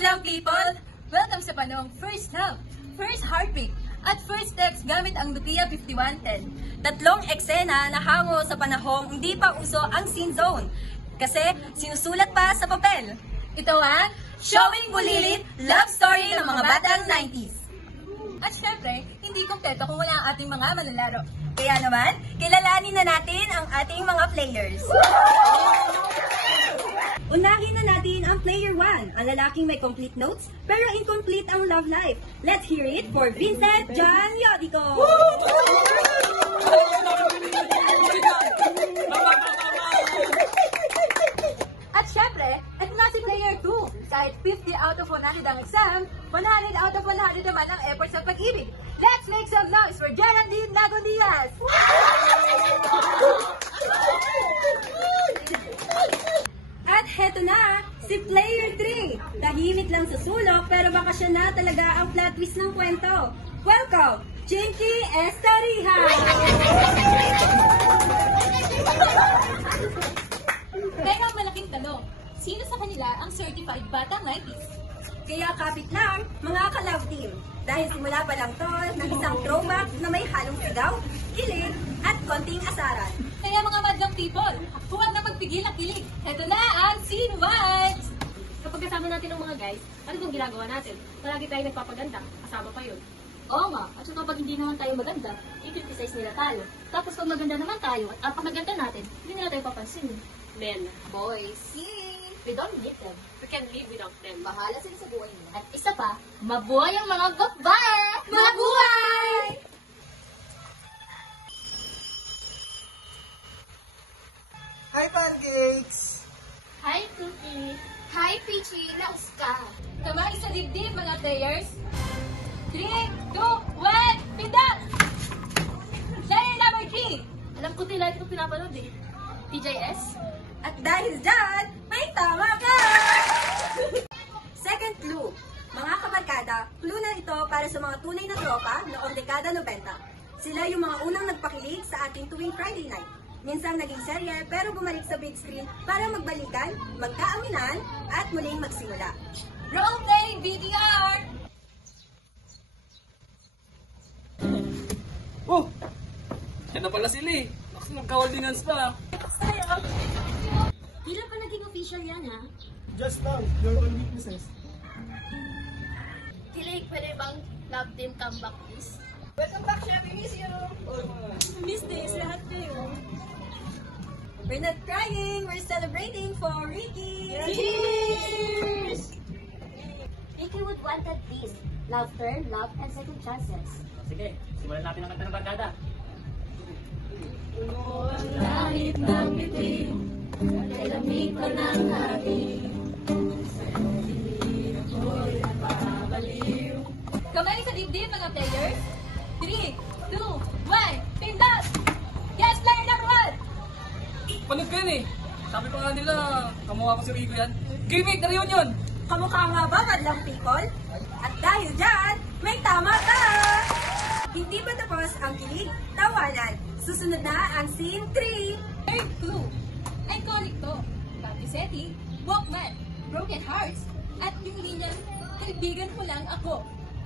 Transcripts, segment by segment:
madlang people! Welcome sa panahong first love, first heartbreak, at first text gamit ang Nokia 5110. Tatlong eksena na hango sa panahong hindi pa uso ang scene zone. Kasi sinusulat pa sa papel. Ito ang Showing Bulilit Love Story ng mga batang 90s. At syempre, hindi kumpleto kung wala ang ating mga manlalaro. Kaya naman, kilalanin na natin ang ating mga players. Unahin na natin ang player 1, ang lalaking may complete notes pero incomplete ang love life. Let's hear it for Vincent John Yodico! At syempre, ito na si player 2. Kahit 50 out of 100 ang exam, 100 out of 100 naman ang effort sa pag-ibig. Let's make some noise for Geraldine Nagonias! At heto na, si player 3. Tahimik lang sa sulok pero baka siya na talaga ang plot twist ng kwento. Welcome, Chinky Estarija! Kaya ang malaking tanong, sino sa kanila ang certified batang 90s? Kaya kapit lang, mga ka-love team. Dahil simula pa lang to ng isang throwback na may halong sigaw, kilig, at konting asaran. Kaya mga madlang people, huwag na magpigil ang kilig. Heto na ang Scene 1! Kapag kasama natin ang mga guys, ano bang ginagawa natin? Palagi tayo nagpapaganda, kasama pa yun. Oo nga, at saka kapag hindi naman tayo maganda, i-criticize nila tayo. Tapos pag maganda naman tayo at ang pagmaganda natin, hindi nila tayo papansin. Men, Boys, we don't need them. we can live without them. Bahala sila sa buhay nila. At isa pa, mabuhay ang mga gopbar! Mabuhay! Hi, Pancakes! Hi, Cookie! Hi, Peachy! Laos ka! Kamay sa dibdib mga players. 3, 2, 1, pindak! Player number 3! Alam ko nila ito pinapanood eh. TJS? At dahil dyan, may tama ka! Second clue. Mga kabarkada, clue na ito para sa mga tunay na tropa noong dekada 90. Sila yung mga unang nagpakilig sa ating tuwing Friday night. Minsan naging serye pero bumalik sa big screen para magbalikan, magkaaminan, at muling magsimula. Role-playing VTR! Oh! Yan na pala sila eh. Naku, magka-holdingans pa. Kailan pa naging official yan, ha? Just love your own weaknesses. Kilig, pwede bang love team comeback, please? Welcome back, Chef. We miss you. Miss days, lahat kayo. We're not crying. We're celebrating for Ricky. Cheers! Ricky would wanted peace, laughter, love, and second chances. Sige, simulan natin ang kanta ng barkada. Langit ng bitin, kay lamig pa ng hangin. Kamay sa dibdib mga players. 3, 2, 1, pindot! Yes, player number 1! Panood ko yun eh. Sabi pa nga nila, kamukha ko si Rico yan. Gimmick na rin yun! Kamukha nga ba, madlang people? At dahil dyan, may tama ka! Hindi pa tapos ang kilig, tawanan. Susunod na ang scene 3. Third clue. Iconic to. Baptisetti, Walkman, Broken Hearts, at yung linyang, kaibigan ko lang ako.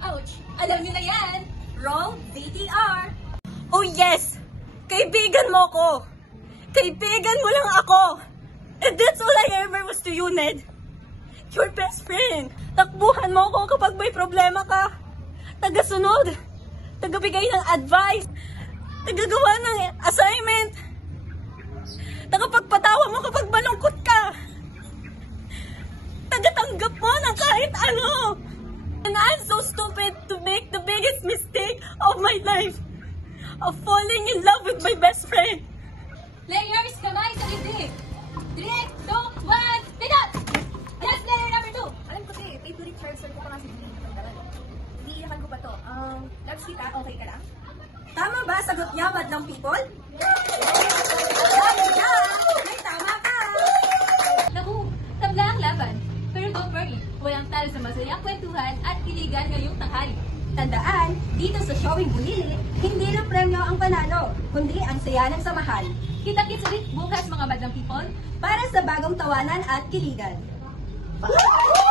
Ouch! Alam niyo na yan! Wrong VTR! Oh yes! Kaibigan mo ko! Kaibigan mo lang ako! And that's all I ever was to you, Ned! Your best friend! Takbuhan mo ko kapag may problema ka! Tagasunod! Tagabigay ng advice! Tagagawa ng assignment! Tagapagpatawa mo kapag malungkot ka! Tagatanggap mo ng kahit ano! And I'm so stupid to make the biggest mistake of my life of falling in love with my best friend. Players, kamay sa dibdib. 3, 2, 1, pinot! Yes, player number 2. Alam ko eh, favorite character ko pa nga si Glee. Iniiyakan ko pa to. Loves kita, okay ka lang? Tama ba sagot niya, madlang people? Dahil yan, may tama ka! Naku, tabla ang laban. Pero don't worry, walang talo sa masayang kwentuhan at kiligan ngayong tanghali. Tandaan, dito sa Showing Bulilit, hindi lang premyo ang panalo, kundi ang saya ng samahan. Kita-kits ulit bukas mga madlang people para sa bagong tawanan at kiligan. Bye!